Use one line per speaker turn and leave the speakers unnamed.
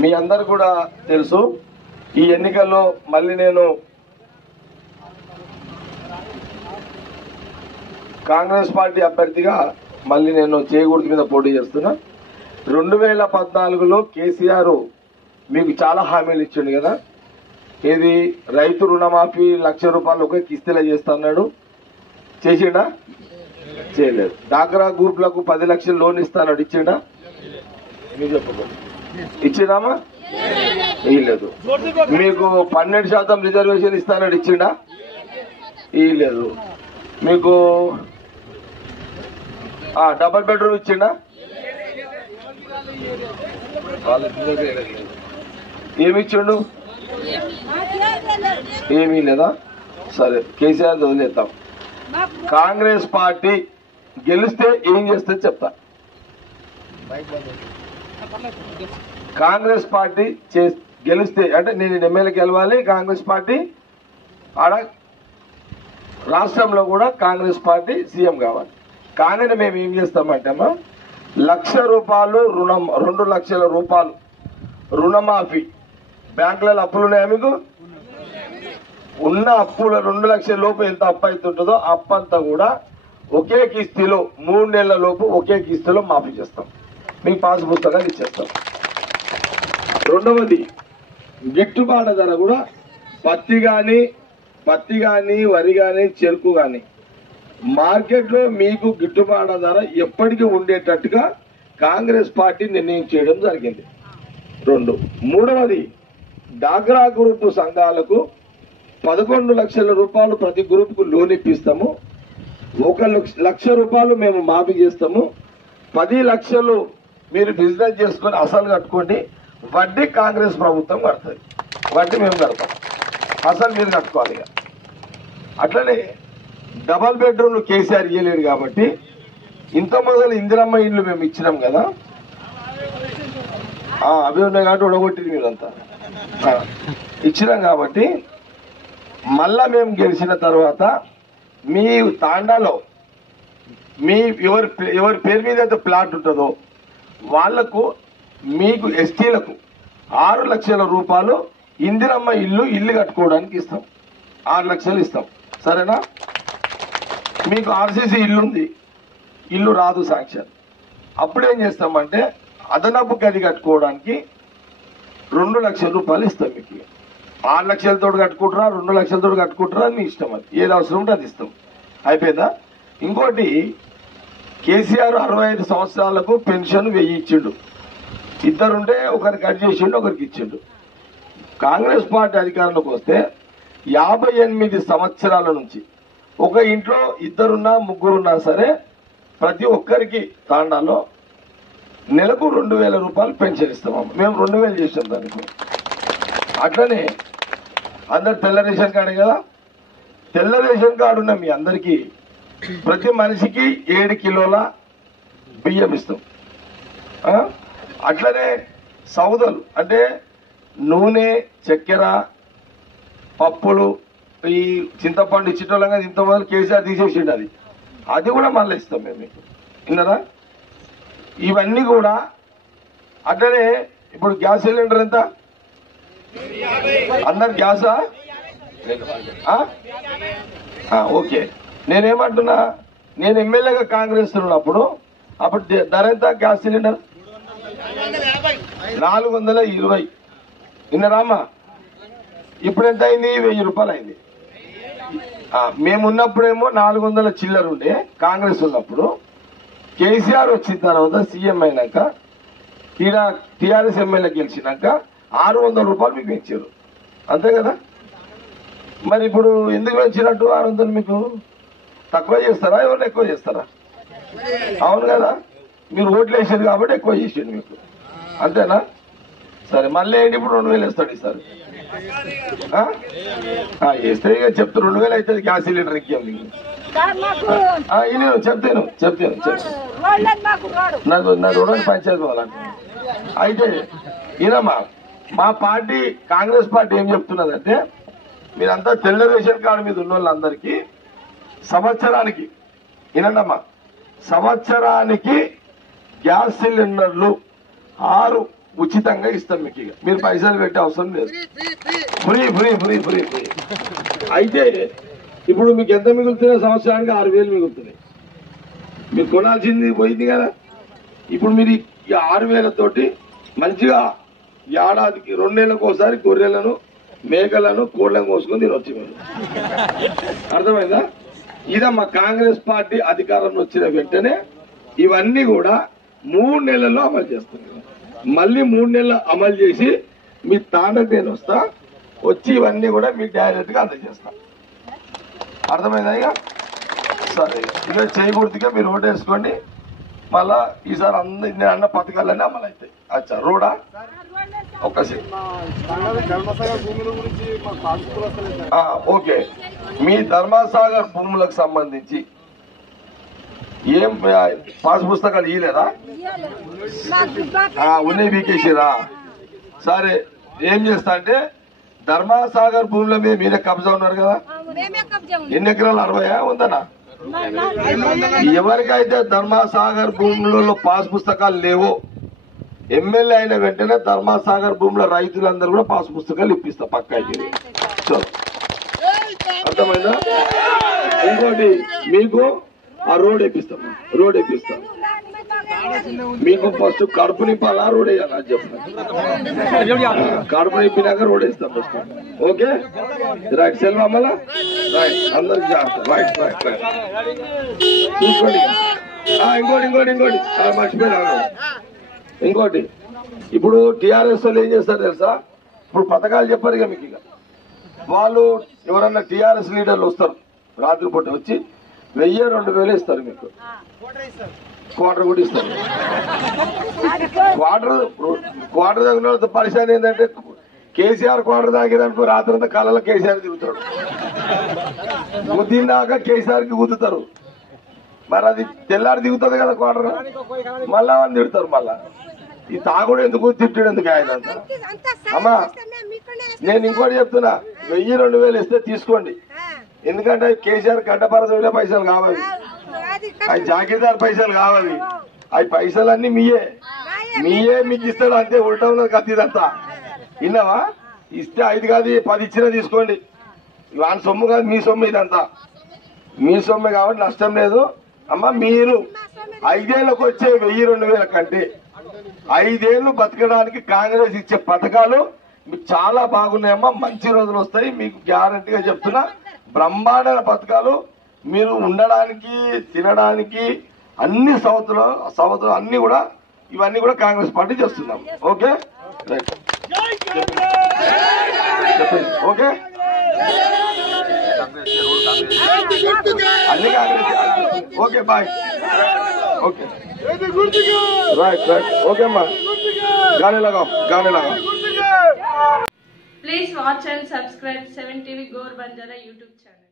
మీ అందరు కూడా తెలుసు. ఈ ఎన్నికల్లో మళ్ళీ నేను కాంగ్రెస్ పార్టీ అభ్యర్థిగా మళ్ళీ నేను చేయకూడదు మీద పోటీ చేస్తున్నా. రెండు వేల పద్నాలుగులో కేసీఆర్ మీకు చాలా హామీలు ఇచ్చిండు కదా. ఇది రైతు రుణమాఫీ లక్ష రూపాయలు ఒక కిస్తీలో చేస్తాడు చేసిండా? చేయలేదు. డాక్రా గ్రూప్లకు పది లక్షలు లోన్ ఇస్తాడు ఇచ్చిండా? మీరు చెప్పకూడదు ఇచ్చిండామా ఇయ్యలేదు. మీకు పన్నెండు శాతం రిజర్వేషన్ ఇస్తానని ఇచ్చిండా? ఇయ్యలేదు. మీకు డబల్ బెడ్రూమ్ ఇచ్చిండా? ఏమి ఇచ్చిండు? ఏమీ లేదా? సరే కేసీఆర్ వదిలేద్దాం కాంగ్రెస్ పార్టీ గెలిస్తే ఏం చేస్తే చెప్తా. కాంగ్రెస్ పార్టీ చే- గెలిస్తే అంటే నేను ఎమ్మెల్యే గెలవాలి కాంగ్రెస్ పార్టీ ఆడ రాష్ట్రంలో కూడా కాంగ్రెస్ పార్టీ సీఎం కావాలి. కానీ మేము ఏం చేస్తామంటే లక్ష రూపాయలు రుణం రెండు లక్షల రూపాయలు రుణమాఫీ. బ్యాంకులలో అప్పులు ఉన్నాయా మీకు? ఉన్న అప్పుల రెండు లక్షల లోపు ఎంత అప్పు అవుతుంటుందో అప్పంతా అప్పు అంతా కూడా ఒకే కిస్తీలో మూడు నెలల లోపు ఒకే కిస్తీలో మాఫీ చేస్తాం. మీకు పాస్ పుస్తకాలు ఇచ్చేస్తాం. రెండవది గిట్టుబాటు ధర కూడా పత్తి కానీ పత్తి కానీ వరి కానీ చెరుకు కానీ మార్కెట్లో మీకు గిట్టుబాటు ధర ఎప్పటికీ ఉండేటట్టుగా కాంగ్రెస్ పార్టీ నిర్ణయం చేయడం జరిగింది. రెండు మూడవది డాగ్రా గ్రూపు సంఘాలకు పదకొండు లక్షల రూపాయలు ప్రతి గ్రూప్కు లోన్ ఇప్పిస్తాము. ఒక లక్ష- లక్ష రూపాయలు మేము మాఫీ చేస్తాము. పది లక్షలు మీరు బిజినెస్ చేసుకొని అసలు కట్టుకోండి. వడ్డీ కాంగ్రెస్ ప్రభుత్వం కడుతుంది. వడ్డీ మేము కడతాం. అసలు మీరు కట్టుకోవాలి ఇక. అట్లనే డబల్ బెడ్రూమ్లు కేసీఆర్ ఇయ్యలేడు కాబట్టి ఇంత మొదలు ఇందిరమ్మ ఇల్లు మేము ఇచ్చినాం కదా. అవి ఉన్నాయి కాబట్టి ఉడగొట్టింది మీరంతా. ఇచ్చినాం కాబట్టి మళ్ళా మేము గెలిచిన తర్వాత మీ తాండాలో మీ ఎవరి ఎవరి పేరు మీద అయితే ప్లాట్ ఉంటుందో వాళ్ళకు మీకు ఎస్టీలకు ఆరు లక్షల రూపాయలు ఇందిరమ్మ ఇల్లు ఇల్లు కట్టుకోవడానికి ఇస్తాం. ఆరు లక్షలు ఇస్తాం. సరేనా? మీకు ఆర్సీసీ ఇల్లుంది. ఇల్లు రాదు శాంక్షన్. అప్పుడేం చేస్తామంటే అదనపు గది కట్టుకోవడానికి రెండు లక్షల రూపాయలు ఇస్తాం మీకు. ఆరు లక్షలతో కట్టుకుంటారా రెండు లక్షలతో కట్టుకుంటారా అని మీ ఇష్టం అది. ఏది అవసరం ఉంటే అది ఇస్తాం. అయిపోయిందా? ఇంకోటి కేసీఆర్ అరవై ఐదు సంవత్సరాలకు పెన్షన్ వెయ్యి ఇచ్చిండు ఇద్దరుంటే ఒకరికి కట్ చేసిండు ఒకరికి ఇచ్చిండు. కాంగ్రెస్ పార్టీ అధికారంలోకి వస్తే యాభై ఎనిమిది సంవత్సరాల నుంచి ఒక ఇంట్లో ఇద్దరున్నా ముగ్గురున్నా సరే ప్రతి ఒక్కరికి తాండాలో నెలకు రెండు వేల రూపాయలు పెన్షన్ ఇస్తాం మేము రెండు వేలు చేసాం దానికి. అట్లనే అందరు తెల్ల రేషన్ కార్డు కదా? తెల్ల రేషన్ కార్డు ఉన్న మీ అందరికీ ప్రతి మనిషికి ఏడు కిలోల బియ్యం ఇస్తాం. అట్లనే సౌదలు అంటే నూనె చక్కెర పప్పులు ఈ చింతపండు ఇచ్చేటోళ్ళంగా ఇంతమంది కేసీఆర్ తీసేసిండు అది. అది కూడా మళ్ళీ ఇస్తాం మేము మీకు. విన్నారా? ఇవన్నీ కూడా అట్లనే ఇప్పుడు గ్యాస్ సిలిండర్ ఎంత? అందరు గ్యాసా? ఓకే. నేనేమంటున్నా నేను ఎమ్మెల్యేగా కాంగ్రెస్ ఉన్నప్పుడు అప్పుడు ధర ఎంత? Gas cylinder? నాలుగు వందల ఇరవై. విన్నరామా ఇప్పుడు ఎంత అయింది? వెయ్యి రూపాయలు అయింది. మేమున్నప్పుడేమో నాలుగు వందల చిల్లర ఉండే కాంగ్రెస్ ఉన్నప్పుడు కేసీఆర్ వచ్చిన తర్వాత సీఎం అయినాక ఈడ టీఆర్ఎస్ ఎమ్మెల్యే గెలిచినాక ఆరు వందల రూపాయలు మీకు పెంచారు. అంతే కదా? మరి ఇప్పుడు ఎందుకు పెంచినట్టు ఆరు వందలు మీకు? తక్కువ చేస్తారా? ఎవరు ఎక్కువ చేస్తారా? అవును కదా? మీరు ఓట్లు వేసారు కాబట్టి ఎక్కువ చేసిండు మీకు. అంతేనా? సరే మళ్ళీ ఏంటి ఇప్పుడు రెండు వేలు వేస్తాడు ఈసారి? వేస్తే ఇక చెప్తా రెండు వేలు అవుతుంది గ్యాస్ సిలిండర్ ఎక్కాం నేను చెప్తాను చెప్తాను చెప్తాను. నాకు నా రెండు పంచాయతీ వాళ్ళంటే అయితే ఈయనమ్మా మా పార్టీ కాంగ్రెస్ పార్టీ ఏం చెప్తున్నదంటే మీరంతా తెల్ల రేషన్ కార్డు మీద ఉన్న వాళ్ళందరికీ సంవత్సరానికి వినండమ్మా సంవత్సరానికి గ్యాస్ సిలిండర్లు ఆరు ఉచితంగా ఇస్తాం మీకు ఇక. మీరు పైసలు పెట్టే అవసరం లేదు. Free free free free free. అయితే ఇప్పుడు మీకు ఎంత మిగులుతున్నాయి సంవత్సరానికి ఆరు వేలు మిగులుతున్నాయి. మీరు కొనాల్సింది పోయింది కదా. ఇప్పుడు మీరు ఈ ఆరు వేలతోటి మంచిగా ఏడాదికి రెండు ఒకసారి గొర్రెలను మేకలను కోళ్ళను కోసుకొని తినొచ్చు మీరు. అర్థమైందా? ఇదమ్మా కాంగ్రెస్ పార్టీ అధికారంలో వచ్చిన వెంటనే ఇవన్నీ కూడా మూడు నెలల్లో అమలు చేస్తాం మళ్ళీ మూడు నెలలు అమలు చేసి మీ తాండకు నేను వస్తా వచ్చి ఇవన్నీ కూడా మీకు డైరెక్ట్గా అందజేస్తా. అర్థమైందా ఇక? సరే ఇక చేయకూడదుగా మీరు ఓటు వేసుకోండి మళ్ళా ఈసారి అందరి నేను అన్న పథకాలన్నీ అమలు అవుతాయి. అచ్చా రోడా? ఒక సెకండ్. ఆ, ఓకే. మీ ధర్మసాగర్ భూములకు సంబంధించి ఏం పాస్ పుస్తకాలు ఇయ్యలేదా? ఉన్నాయి బీకేసిరా సరే ఏం చేస్తా అంటే ధర్మసాగర్ భూముల మీద మీరే కబ్జా ఉన్నారు కదా? ఎన్ని ఎకరాలు? అరవయా? ఉందనా ఎవరికైతే ధర్మసాగర్ భూములలో పాస్ పుస్తకాలు లేవో ఎమ్మెల్యే అయిన వెంటనే ధర్మసాగర్ భూముల రైతులందరూ కూడా పాస్ పుస్తకాలు ఇప్పిస్తా పక్కాకి చలో. అర్థమైందా? ఇంకోటి మీకు ఆ రోడ్ వేపిస్తాం. రోడ్ వేపిస్తాం. మీకు ఫస్ట్ కడుపు నింపాలా రోడ్ వేయాలా అని చెప్తాను కడుపు నింపినాక రోడ్ వేస్తాం ఫస్ట్ ఓకే? రైట్ సెల్వా మళ్ళా రైట్ అందరికి జాగ్రత్త. Right right right. చూసుకోండి ఇంకోటి ఇంకోటి ఇంకోటి. ఆ, మర్చిపోయినా ఇంకోటి. ఇప్పుడు టిఆర్ఎస్ వాళ్ళు ఏం చేస్తారు తెలుసా? ఇప్పుడు పథకాలు చెప్పారు ఇక మీకు ఇక. వాళ్ళు ఎవరన్నా టిఆర్ఎస్ లీడర్లు వస్తారు రాత్రిపూట వచ్చి వెయ్యి రెండు వేలు ఇస్తారు మీకు. క్వార్టర్ కూడా ఇస్తారు. క్వార్టర్ క్వార్టర్ తగిన వాళ్ళతో పరిశాన్ ఏంటంటే కేసీఆర్ క్వార్టర్ తాగిరనుకో రాత్రి అంతా కళ్ళలో కేసీఆర్ తిరుగుతాడు. గుద్దిందాక కేసీఆర్కి గుద్దుతారు మరి అది తెల్లారి దిగుతుంది కదా క్వార్టర్. మళ్ళా అని తిడతారు మళ్ళా. ఈ తాగుడు ఎందుకు తిట్టడు ఎందుకు ఆయన అంతా? అమ్మా నేను ఇంకోటి చెప్తున్నా. వెయ్యి రెండు వేలు ఇస్తే తీసుకోండి. ఎందుకంటే కేసీఆర్ గడ్డపరద పైసలు కావాలి. అవి జాకీదార్ పైసలు కావాలి. అవి పైసలన్నీ మీయే. మీయే మీకు ఇస్తాడు అంతే ఉల్టా ఉన్నది కత్తి విన్నావా? ఇస్తే ఐదు కాదు పది ఇచ్చినా తీసుకోండి. వాని సొమ్ము కాదు మీ సొమ్ము ఇదంతా. మీ సొమ్ము కాబట్టి నష్టం లేదు. అమ్మ మీరు ఐదేళ్ళకు వచ్చే వెయ్యి రెండు వేల కంటే ఐదేళ్ళు బతకడానికి కాంగ్రెస్ ఇచ్చే పథకాలు మీకు చాలా బాగున్నాయమ్మా మంచి రోజులు వస్తాయి మీకు గ్యారంటీగా చెప్తున్నా. బ్రహ్మాండ పథకాలు మీరు ఉండడానికి తినడానికి అన్ని సంవత్సరం సంవత్సరం అన్ని కూడా ఇవన్నీ కూడా కాంగ్రెస్ పార్టీ చేస్తున్నాం. ఓకే? రైట్. ఓకే? అన్ని Congress okay bye. Okay. Right right. Okay అమ్మా. గానే లగాం గానే
Please watch and subscribe 7 TV Gore Banjara YouTube channel.